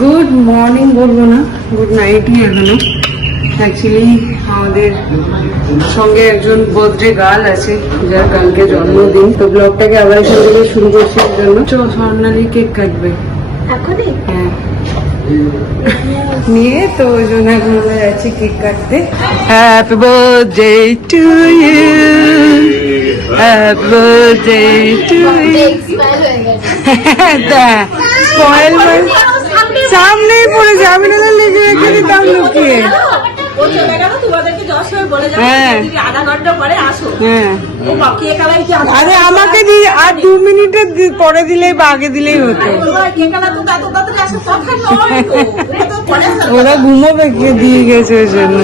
Good morning বলবো না, good নাইটই এখনো। অ্যাকচুয়ালি আমাদের সঙ্গে একজন বার্থডে গার্ল আছে যার কালকে জন্মদিন, তো ব্লগটাকে আবার এখান থেকে শুরু করছি। এর জন্য স্বর্ণালী কেক কাটবে হ্যাঁ নিয়ে, তো ওই জন্য এখন আমরা যাচ্ছি কেক কাটতে। Happy birthday to you, happy birthday to you. সামনেই পড়েছে, আমি না লিখে রেখে দিতাম লুকিয়ে। আরে আমাকে আর 2 মিনিটের পরে দিলেই বা আগে দিলেই হতো। ওরা ঘুমোবে কে দিয়ে গেছে ওই জন্য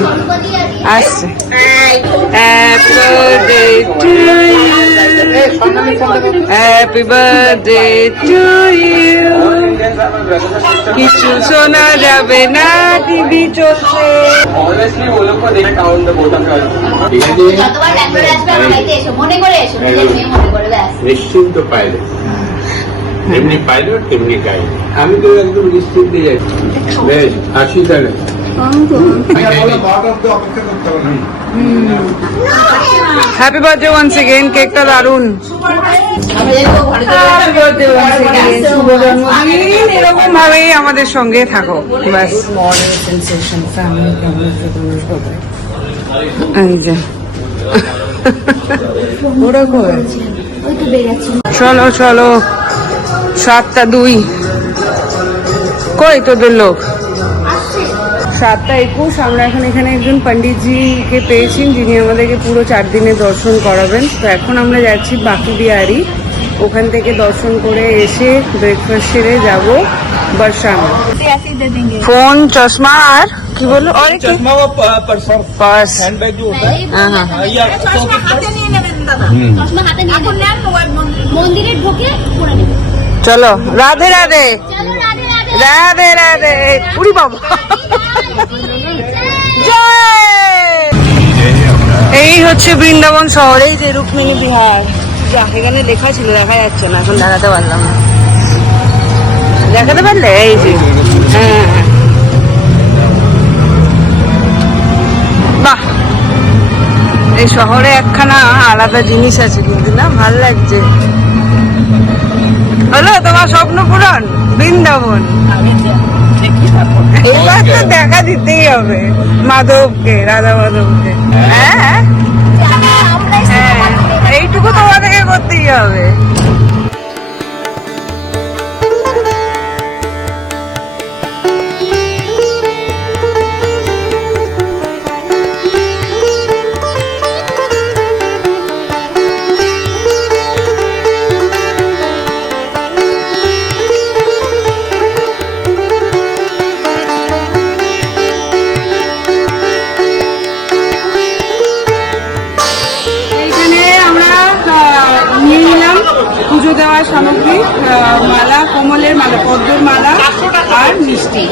আসছে। Happy birthday to you, happy birthday to you. কিছু শোনা যাবে না, টিভি চলছে। নিশ্চিন্ত পাইলট, এমনি পাইলট তেমনি গাইড। আমি তো একদম নিশ্চিন্তে যাচ্ছি। বেশ হাসি তাহলে হ্যাপি বার্থডে ওয়ান্স এগেইন। কেকটা দারুন। এরকম ভাবেই আমাদের সঙ্গে থাকো ব্যাস। এই যে চলো চলো, 7:02 কই তোদের লোক? 7:21। আমরা এখন এখানে একজন পণ্ডিতজিকে পেয়েছি যিনি আমাদেরকে পুরো 4 দিনে দর্শন করাবেন। তো এখন আমরা যাচ্ছি বাকি বিহারি, ওখান থেকে দর্শন করে এসে ব্রেকফাস্ট সেরে যাবো বর্ষানা। ফোন, চশমা আর কি বললো? পার্স, হ্যান্ডব্যাগ जो होता है, या चश्मा हाथे নিয়ে নেবেন দাদা, চশমা হাতে নিয়ে মন্দিরে ঢোকে পরে নেবেন। চলো রাধে রাধে, রাধে রাধে। পুরি বাবা এই হচ্ছে বৃন্দাবন শহরে, যে রুক্মিণী বিহার। এখানে লেখা ছিল, দেখা যাচ্ছে না এখন, দেখাতে পারলাম না। দেখাতে পারলে? এই যে হ্যাঁ, বাহ, এই শহরে একখানা আলাদা জিনিস আছে কিন্তু না, ভাল লাগছে। হলো তোমার স্বপ্ন পূরণ, বৃন্দাবন। এবার তো দেখা দিতেই হবে মাধবকে, রাধা মাধবকে। হ্যাঁ হ্যাঁ, এইটুকু তোমাদেরকে করতেই হবে। পুজো দেওয়ার সামগ্রী, মালা, কমলের মালা, পদ্মের মালা আর মিষ্টি।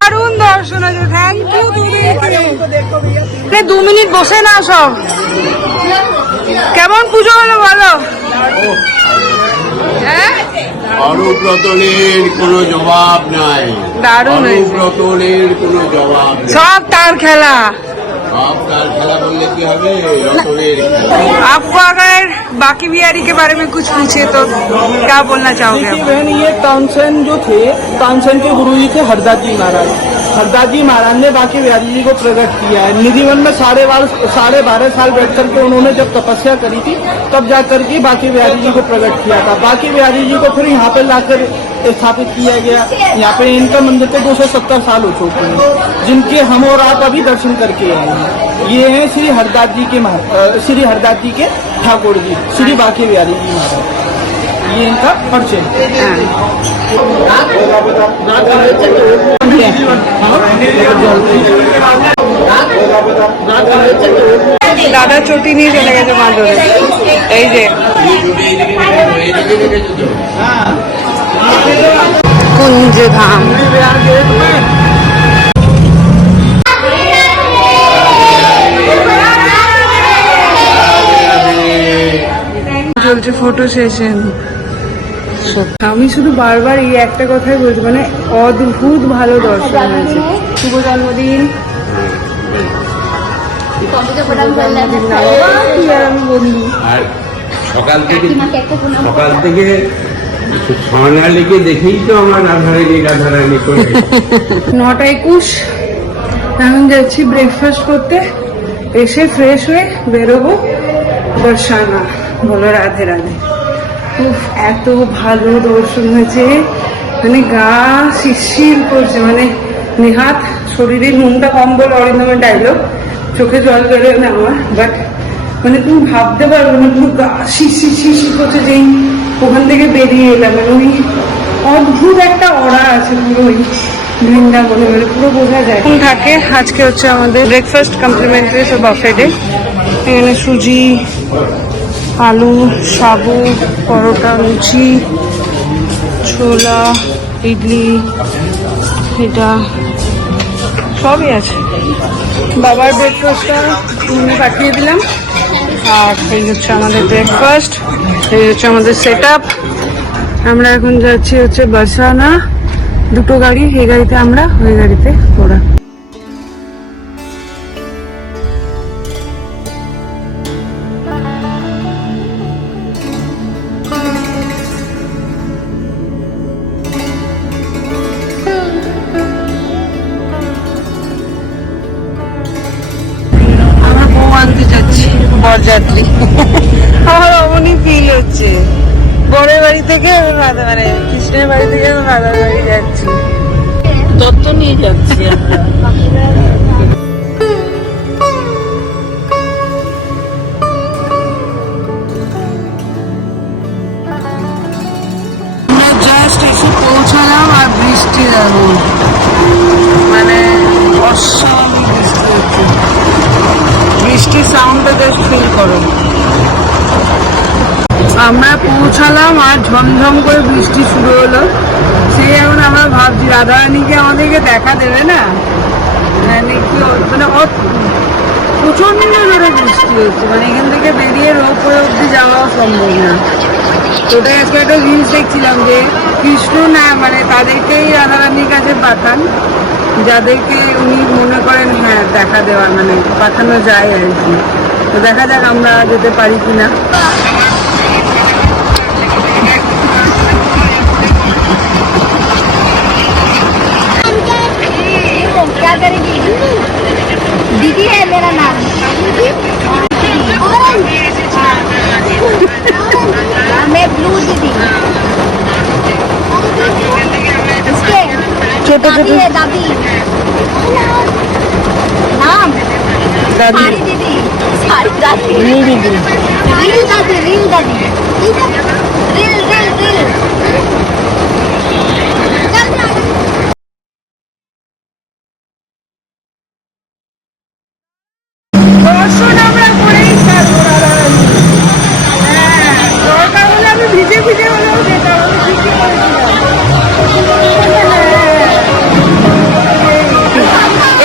দারুণ দর্শন আছে, থ্যাংক ইউ। 2 মিনিট বসে না সব। কেমন পুজো হলো বলো? হ্যাঁ অরূপ রতনের কোনো জবাব নাই। দারুণ অরূপ হয়েছে। রতনের কোনো জবাব নেই। सब तार खेला। সব তার খেলা বললে কি হবে? রতনের খেলা। आपको अगर बाकी बिहारी के बारे में कुछ पूछे तो क्या बोलना चाहोगे देखिए आप? बहन, ये तानसेन जो थे, तानसेन के गुरुजी थे हरदास जी महाराज। हरदास जी महाराज ने बांके बिहारी जी को प्रकट किया है। निधिवन में 12.5 साल बैठ करके उन्होंने जब तपस्या करी थी, तब जा करके बांके बिहारी जी को प्रकट किया था। बांके बिहारी जी को फिर यहाँ पे लाकर स्थापित किया गया। यहाँ पे इनका मंदिर के 270 साल हो चुके हैं, जिनके हम और आप अभी दर्शन करके आए हैं। ये हैं श्री हरदास जी के ठाकुर जी, श्री बांके बिहारी जी महाराज। ये इनका परिचय है। দাদা চটি নিয়ে চলে গেছে মাদুরে। এই যে কুঞ্জধাম। চলছে ফটো সেশন। আমি শুধু বারবার এই একটা কথাই বলছি, মানে অদ্ভুত ভালো দর্শন হয়েছে। শুভ জন্মদিন। আমি বন্ধু আর সকাল থেকে স্বর্ণালীকে দেখেই তো আমার রাধারানী করে 9:21 এখন যাচ্ছি ব্রেকফাস্ট করতে, এসে ফ্রেশ হয়ে বেরোবো বর্ষানা। বলো রাধে রাধে। উফ, এত ভালো দর্শন হয়েছে, মানে গা শিরশির করছে, মানে নেহাত শরীরের নুনটা কম বলে অরিন্দমের ডায়লগ, চোখে জল বেরোয় না আমার, বাট মানে তুমি ভাবতে পারবে না, পুরো গা শিরশির করছে যেই ওখান থেকে বেরিয়ে এলাম। মানে ওই অদ্ভুত একটা অরা আছে পুরো ওই বৃন্দাবনে, মানে পুরো বোঝা যায় থাকে। আজকে হচ্ছে আমাদের ব্রেকফাস্ট কমপ্লিমেন্টারি সব বাফেটে। এখানে সুজি, আলু, সাবু, পরোটা, লুচি, ছোলা, ইডলি, এটা সবই আছে। বাবার ব্রেকফাস্টটা পাঠিয়ে দিলাম। আর এই হচ্ছে আমাদের ব্রেকফাস্ট, এই হচ্ছে আমাদের সেট আপ। আমরা এখন যাচ্ছি হচ্ছে বারসানা। দুটো গাড়ি, এই গাড়িতে আমরা, ওই গাড়িতে ওরা। আমরা বউ আনতে যাচ্ছি, বরযাত্রী। আমার অমনই ফিল হচ্ছে, বরের বাড়ি থেকে মানে কৃষ্ণের বাড়ি থেকে রাধার বাড়ি যাচ্ছি, তত্ত্ব নিয়ে যাচ্ছি আমরা। আমরা জাস্ট এসে পৌঁছালাম আর বৃষ্টি দেখো, মানে অস্বাভাবিক বৃষ্টি হচ্ছে। বৃষ্টির সাউন্ডটা জাস্ট ফিল করো। আমরা পৌঁছালাম আর ঝমঝম করে বৃষ্টি শুরু হলো। সেই এখন আমরা ভাবছি রাধারানীকে আমাদেরকে দেখা দেবে না, মানে প্রচন্ড জোরে বৃষ্টি হচ্ছে, মানে এখান থেকে বেরিয়ে রোপওয়ে অব্দি যাওয়া সম্ভব না। ওটা একটা রিলস দেখছিলাম যে কৃষ্ণ না মানে তাদেরকেই রাধারানীর কাছে পাঠান, যাদেরকে উনি মনে করেন হ্যাঁ দেখা দেওয়ার, মানে পাঠানো যায় আর কি। তো দেখা যাক আমরা যেতে পারি কিনা। क्या करेगी? दीदी है मेरा नाम। मैं ब्लू दीदी। इसके छोटे दादी है दादी। नाम दादी सारी दीदी, सारी दादी, रील दीदी। रील दादी, रील दादी, रील रील रील। দর্শন আমরা করেই ছাড়বো রাধারানী। হ্যাঁ, দরকার হলে আমি ভিজে ভিজে হলেও যেতাম, আমি ঠিকই করেছিলাম।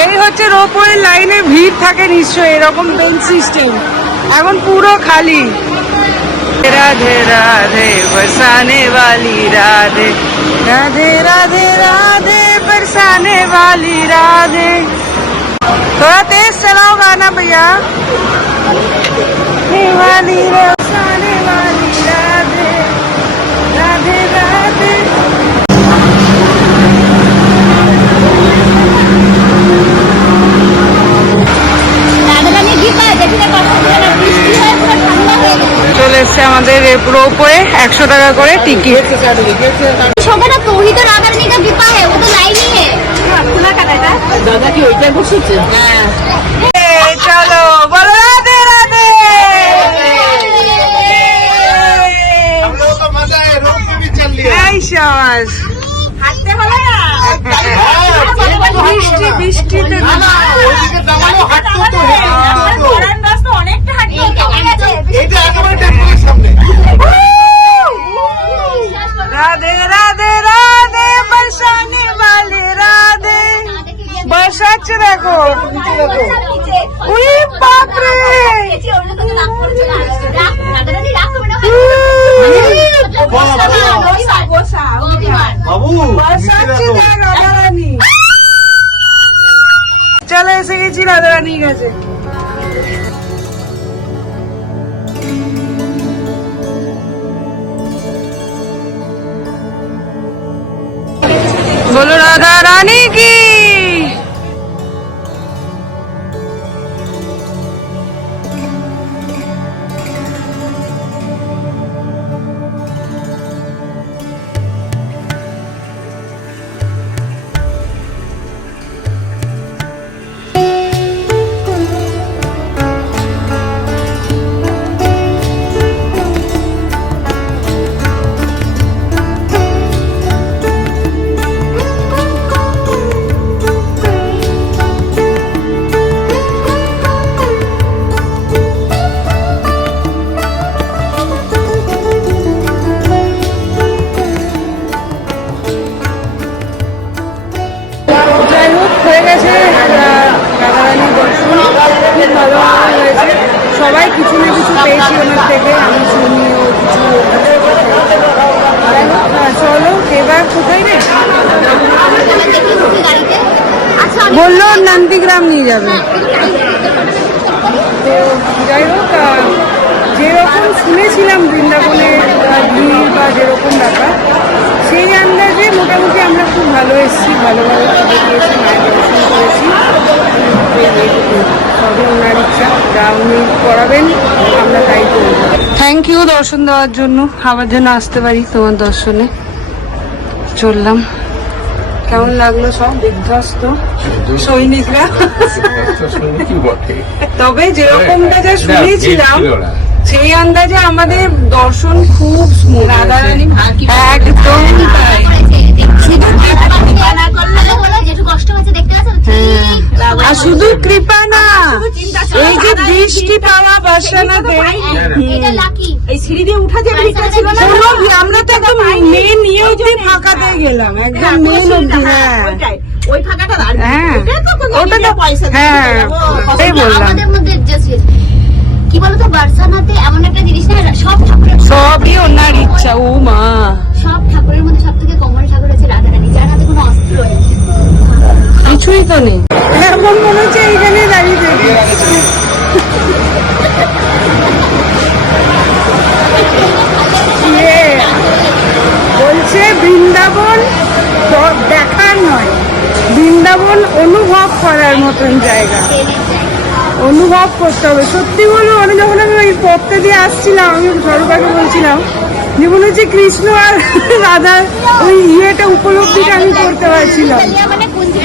এই হচ্ছে রোপওয়ে লাইনে ভিড় থাকে নিশ্চয়ই, এরকম বেঞ্চ সিস্টেম। এখন পুরো খালি, राधे राधे बरसाने वाली राधे राधे राधे राधे बरसाने वाली राधे। थोड़ा तेज चलाओ गाना भैया। वाली बरसाने वाली राधे राधे राधे। চলে এসছে আমাদের পুরো উপরে 100 টাকা করে টিকিট। दादा की ওইটাই বসেছে। চলো বলো রাধে রাধে। এই শাবাশ। বৃষ্টি বৃষ্টিতে राधे राधे राधे बरसाने वाले राधे। बरसाচ্ছে দেখো। উই বাপ রে। বরসাচ্ছে দেখ রাধারানী। চলে এসে গেছি রাধারানীর কাছে। बोलो राधा रानी की। সবাই কিছু না কিছু পেয়েছি ওনার থেকে। আমি শুনিও কিছু। চলো এবার কোথায় রে বললো নন্দীগ্রাম নিয়ে যাবে। তো যাই হোক যেরকম শুনেছিলাম বৃন্দাবনে ভিড় বা যেরকম ব্যাপার সেই আন্দাজে মোটামুটি আমরা খুব ভালো এসেছি। ভালো ভালো দেখিয়েছি, মায়ের দর্শন করেছি। সবই ওনার ইচ্ছা, যা উনি করাবেন আমরা তাই করব। থ্যাংক ইউ দর্শন দেওয়ার জন্য, আবার যেন আসতে পারি তোমার দর্শনে। চললাম। কেমন লাগলো সব বিধ্বস্ত সৈনিকরা? তবে যেরকমটা যা শুনেছিলাম সেই আন্দাজে আমাদের দর্শন খুব স্মুথ। রাধারানী একদম তাই। আর শুধু কৃপা না, এই যে বৃষ্টি পাওয়া বর্ষানাতে এই সিঁড়ি দিয়ে উঠা যে ভিড়টা ছিল না, আমরা তো একদম মেন নিয়ে ফাঁকাতে গেলাম, একদম মেন অব্দি। হ্যাঁ ওই ফাঁকাটা হ্যাঁ ওটা তো হ্যাঁ ওটাই বললাম। আমাদের মধ্যে কি বলতো বার্সানাতে এমন একটা জিনিস না, সব ঠাকুরের সবই ওনার ইচ্ছা। ও মা, সব ঠাকুরের মধ্যে সব থেকে কমল ঠাকুর আছে রাধারানী, যার হাতে কোনো অস্ত্র নেই, কিছুই তো নেই। এখন মনে হচ্ছে এইখানে দাঁড়িয়ে থাকি। বলছে বৃন্দাবন দেখার নয়, বৃন্দাবন অনুভব করার মতন জায়গা। অনুভব করতে হবে। সত্যি বলবো, মানে যখন আমি ওই পথটা দিয়ে আসছিলাম, আমি সরকারকে বলছিলাম যে মনে হচ্ছে কৃষ্ণ আর রাধার ওই ইয়েটা উপলব্ধিটা আমি করতে পারছিলাম।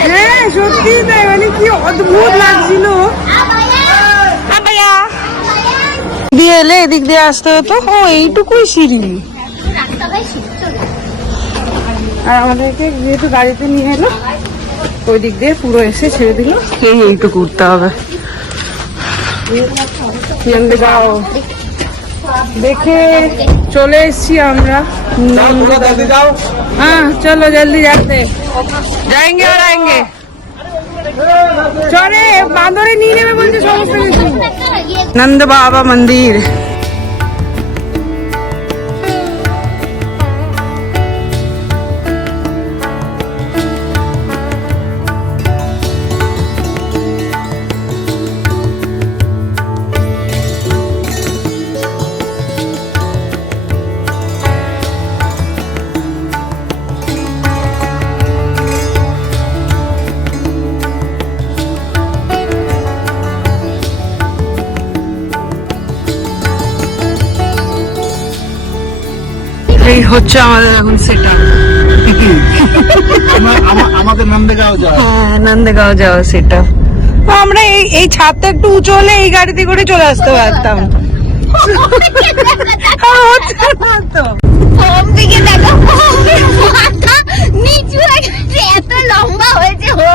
হ্যাঁ সত্যি তাই, মানে কি অদ্ভুত লাগছিল। দিয়ে এলে এদিক দিয়ে আসতে হতো। ও এইটুকুই সিঁড়ি। আর আমাদেরকে যেহেতু গাড়িতে নিয়ে এলো, ওই দিক দিয়ে পুরো এসে ছেড়ে দিল। এইটুকু উঠতে হবে। নন্দগাঁও দেখে চলে এসছি আমরা। हाँ चलो जल्दी जाते जाएंगे और आएंगे। चले बांदरे नहीं नेবে বলছে সমস্ত কিছু। नंद बाबा मंदिर এই হচ্ছে আমাদের এখন সেটা। আমাদের নন্দগাঁও যাওয়া। হ্যাঁ, নন্দগাঁও যাওয়া সেটা। আমরা এই ছাদটা একটু উঁচু হলে এই গাড়িতে করে চলে আসতে পারতাম। ফোম দিকে দেখো, মাথা নিচু হয়ে গেছে, এত লম্বা হয়েছে ও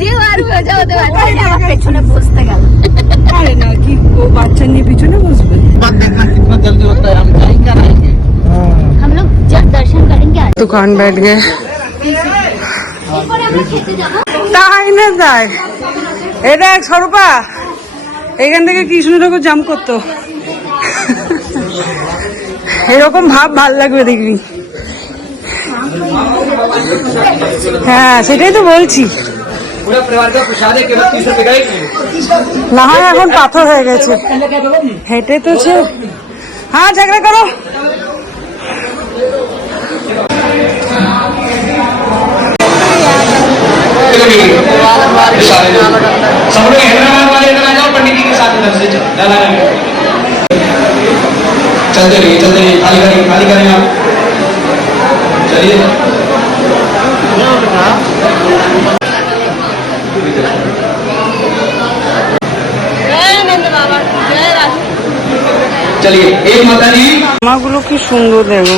যে আর মজা হতে পারছে না। আমার পেছনে বসতে গেল। আরে না, কি ও বাচ্চা নিয়ে পিছনে বসবে? देखना कितना जल्दी होता है, हम जाएंगे आएंगे। हम लोग जब दर्शन करेंगे दुकान बैठ गए। এরপরে আমরা খেতে যাবো। তাই না তাই, এটা এক স্বরূপা এখান থেকে কৃষ্ণ ঠাকুর জাম্প করতো। এরকম ভাব ভাল লাগবে দেখবি। হ্যাঁ, সেটাই তো বলছি। पूरा परिवार का प्रसाद है केवल 30 रुपए का ही है। না হয় এখন পাথর হয়ে গেছে, হেঁটে তো ছে। হ্যাঁ, ঝগড়া করো। सब लोग हैदराबाद वाले इधर आ जाओ, पंडित जी के साथ इधर से चलते रहिए खाली करेंगे आप। चलिए चलिए एक माता जी। জামাগুলো কি সুন্দর দেখো,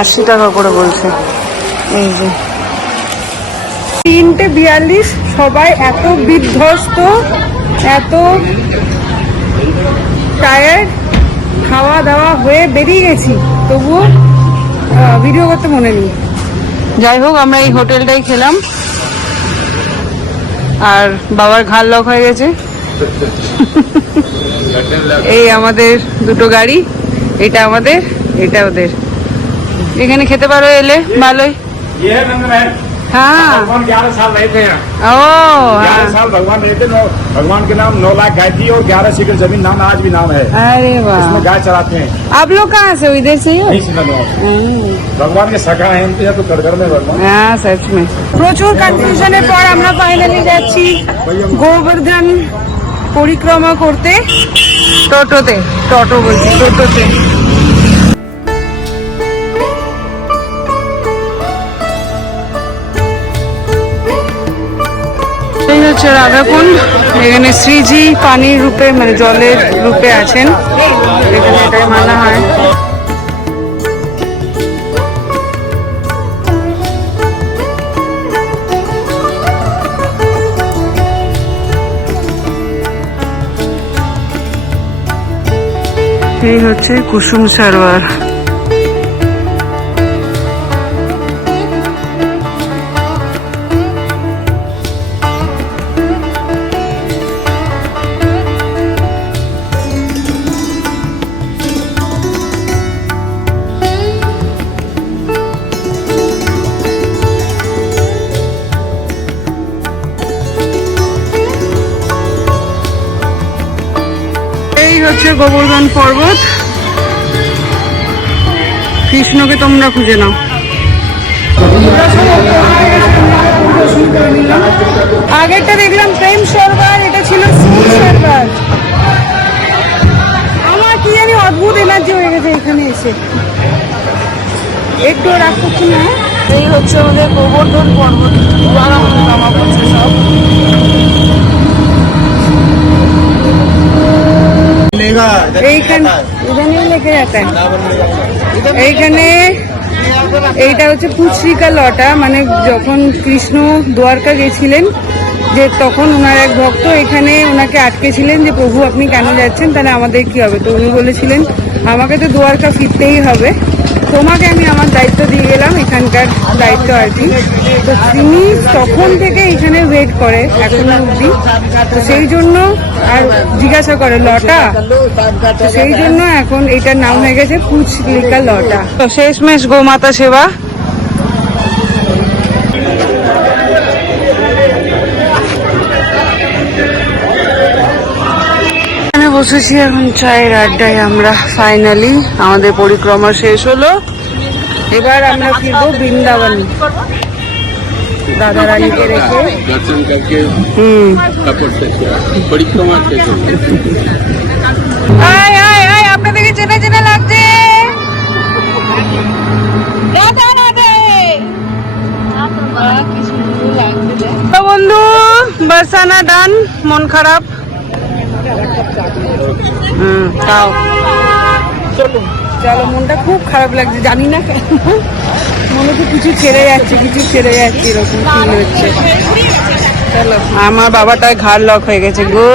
80 টাকা করে বলছে। এই যে 3:42, সবাই এত বিধ্বস্ত, এত টায়ার্ড, খাওয়া দাওয়া হয়ে বেরিয়ে গেছি, তবুও ভিডিও করতে মনে নেই। যাই হোক, আমরা এই হোটেলটাই খেলাম, আর বাবার ঘাড় লক হয়ে গেছে। এই আমাদের দুটো গাড়ি, এটা আমাদের, এটা ওদের। এখানে খেতে পারো এলে ভালোই। ये है नंदमहल। हाँ, भगवान 11 साल रहते हैं। ओ 11 साल भगवान रहते, भगवान के नाम 9 लाख गाय थी और 11 सीकर जमीन नाम आज भी नाम है। अरे वाह। इसमें गाय चराते हैं। आप लोग कहाँ से हो? इधर से ही हो? नहीं सुना भगवान के सखा है तो घर घर में भगवान। হ্যাঁ, सच में। প্রচুর কনফিউশনের পর আমরা ফাইনালি যাচ্ছি গোবর্ধন পরিক্রমা করতে টোটোতে। এই হচ্ছে রাধাকুণ্ড। এখানে শ্রীজি পানির রূপে, মানে জলের রূপে আছেন, এখানে এটাই মানা হয়। এই হচ্ছে কুসুম সরোবর। এই হচ্ছে গোবর্ধন পর্বত। কৃষ্ণকে তোমরা খুঁজে নাও। আগেরটা দেখলাম প্রেম সরোবর, এটা ছিল সুর সরোবর। আমার কি জানি অদ্ভুত এনার্জি হয়ে গেছে এখানে এসে, একটু রাগ করছি না। এই হচ্ছে আমাদের গোবর্ধন পর্বত, নামা পড়ছে সব। এইখানে এইটা হচ্ছে পুচরিকা লটা, মানে যখন কৃষ্ণ দ্বারকা গেছিলেন, যে তখন ওনার এক ভক্ত এখানে ওনাকে আটকেছিলেন যে প্রভু আপনি কেন যাচ্ছেন, তাহলে আমাদের কি হবে? তো উনি বলেছিলেন আমাকে তো দ্বারকা ফিরতেই হবে, তোমাকে আমি আমার দায়িত্ব দিয়ে গেলাম, এখানকার দায়িত্ব আর কি। তো তিনি তখন থেকে এখানে ওয়েট করে এখনো অব্দি। তো সেই জন্য আর জিজ্ঞাসা করে লটা, তো সেই জন্য এখন এটার নাম হয়ে গেছে পুচলিকা লটা। তো শেষমেশ গোমাতা সেবা। বসেছি এখন চায়ের আড্ডায় আমরা। ফাইনালি আমাদের পরিক্রমা শেষ হলো, এবার আমরা ফিরবো বৃন্দাবন দাদা রানীকে রেখে। दर्शन करके परिक्रमा শেষ হচ্ছে। আয় আয় আয়, আপনাদেরকে চেনা চেনা লাগছে। বারসানা ডান, মন খারাপ। তাও চলো, মনটা খুব খারাপ লাগছে, জানি না কেন, মনে হচ্ছে কিছু ছেড়ে যাচ্ছে এরকম ফিল হচ্ছে। চলো, আমার বাবাটার ঘাড় লক হয়ে গেছে গো।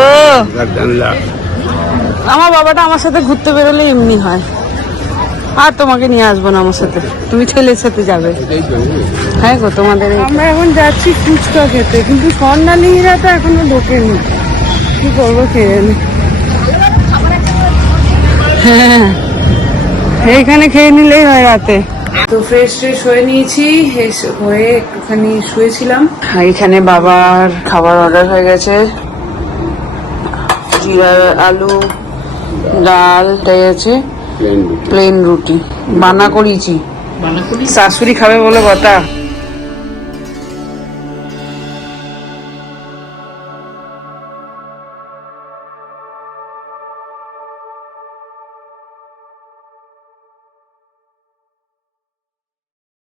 আমার বাবাটা আমার সাথে ঘুরতে বেরোলে এমনি হয়। আর তোমাকে নিয়ে আসবো না আমার সাথে, তুমি ছেলের সাথে যাবে। হ্যাঁ গো, তোমাদের আমরা এখন যাচ্ছি ফুচকা খেতে, কিন্তু স্বর্ণালীরা তো এখনো ঢোকেনি, কি করবো খেয়ে জানি। হ্যাঁ, এইখানে খেয়ে নিলেই হয় রাতে। তো ফ্রেশ হয়ে নিয়েছি, হয়ে একটুখানি শুয়েছিলাম। এখানে বাবার খাবার অর্ডার হয়ে গেছে, জিরা আলু ডাল আছে, প্লেন রুটি বানা করিয়েছি। শাশুড়ি খাবে বলে কথা।